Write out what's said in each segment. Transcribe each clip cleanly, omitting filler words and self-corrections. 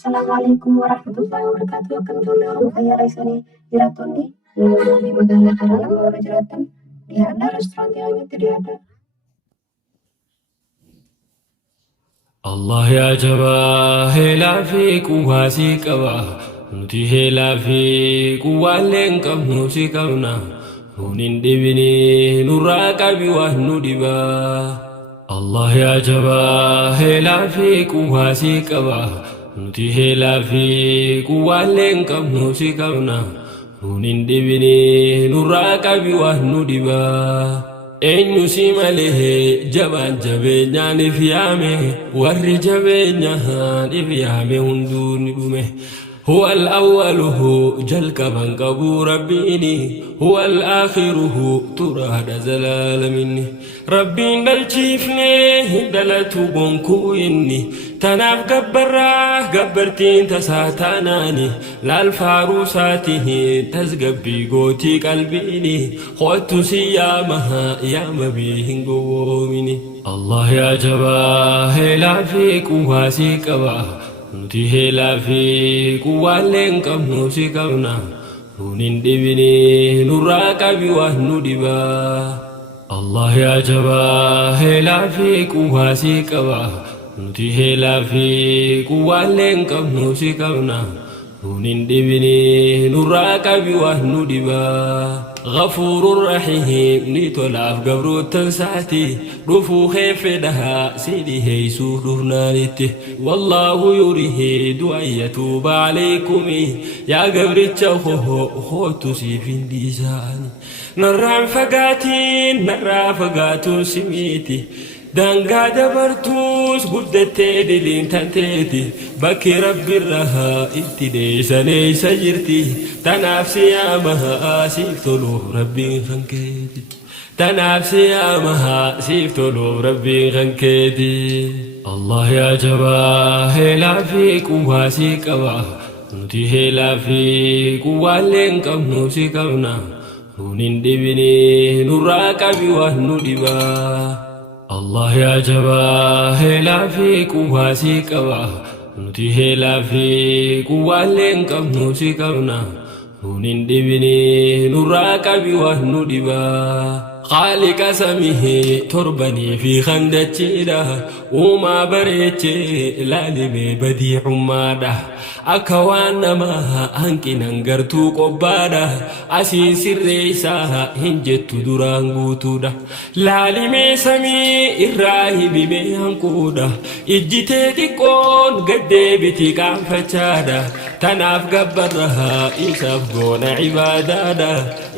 Assalamualaikum warahmatullahi wabarakatuh. Akkam ijoollee Oromoo fayyaa keessanii jiraattoonni magaalaa kanaa warra jiraattan dhiyaadhaa reestooraantii aanyutti dhiyaadhaa. Allah yaa jabaa heelaa fi quwwaa si qaba nuti heelaa fi quwwaallee hin qabnu si qabna nuun hin dhibini nurraa qabi waan nu dhibaa. Allah yaa jabaa heelaa fi quwwaa si qaba nuti heelaa fi quwwaallee hin qabnu si qabna nuun hin dhibini nurraa qabi waan nu dhibaa. Eenyu si malee jabaan jabeenyaan if yaame warri jabeenyaan if yaame hunduu ni dhume. Huwa al-awwaluhu jalqaban qabu rabbiini huwa al-aakhiruhu turaadha zalaalamini. Rabbiin dhalchiifne dhalatu bonkuu inni tanaaf gabbarraa gabbartiin tasaa taanaani laal faaruu saatihi tasgabbii gootii qalbiini hoottu si yaamaha yaama bii hin gowwoomini. Allah yaa jabaa heelaa fi quwwaa si qaba nuti heelaa fi quwwaallee hin qabnu si qabna nuun hin dhibini nurraa qabi waan nu dhibaa. Allah yaa jabaa heelaa fi quwwaa si qaba nuti heelaa fi quwwaallee hin qabnu si qabna nuun hin dhibini nurraa qabi waan nu dhibaa. Ghafuurun rahiim ni tolaaf gabroottan saati dhufuu heeffedhaa si dhiheessuu dhufnaanitti. Wallaahu yuriidu an yatuuba alaykum yaa gabricha hootu siif hin dhiisaani. Narraan fagaatuun si miti daangaa dabartuus guddattee diliin tanteeti bakki rabbirraa itti deessaneessa jirti tanaaf si yaamaha siif toluuf rabbiin kan keeti. Tanaaf si yaamaha siif toluuf rabbiin kan keeti. Allah yaa jabaa heelaa fi quwwaa si qaba nuti heelaa fi quwwaallee hin qabnu si qabna nuun hin dhibini nurraa qabi waan nu dhibaa. Allah yaa jabaa heelaa fi quwwaa si qaba nuti heelaa fi quwwaallee hin qabnu si qabna nuun hin dhibini nurraa qabi waan nu dhibaa. Khaaliqa samii torbanii fi khandachiidha uumaa bareechee ilaalimee badiicummaadha akka waan namaa hanqinan gartuu qobbaadha asiin sirreessaa hin jettu duraan guutuudha. Laalimee samii irraa hibimee hanquudha ijjitee xiqqoon gaddeebiti qaanfachaadha tanaaf gabbarraa isaaf goona cibaadaadha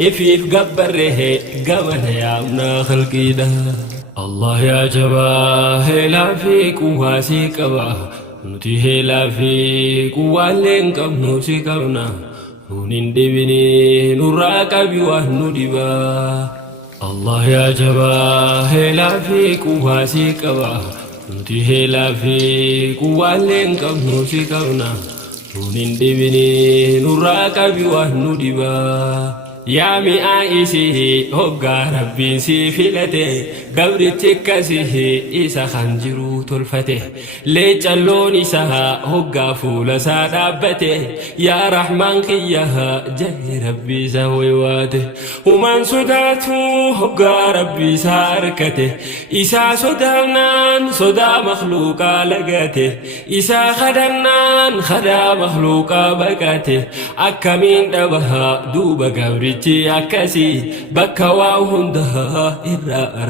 ifiif gabbarree gamana yaamna khalqiidha. Allah yaa jabaa heelaa fi quwwaa si qaba nuti heelaa fi quwwaallee hin qabnu si qabna nuun hin dhibini nurraa qabi waan nu dhibaa. Allah yaa jabaa heelaa fi quwwaa si qaba nuti heelaa fi quwwaallee hin qabnu si qabna nuun hin dhibini nurraa qabi waan nu dhibaa. Yaa mi'aa isii hoggaa rabbiin si filate gabrichi akkasii isa kan jiru tolfate leecalloon isaa hoggaa fuula isaa dhaabbate yaa rahmaan kiyyaa jalli rabbii isaa waywaate humaan sodaatu hoggaa rabbii isaa harkate isaa sodaannaan sodaa makhluuqaa lagate isaa kadhannaan kadaa makhluuqaa baqate akkamiin dhabaha duuba gabrichi akkasii bakka waa hundaa irraa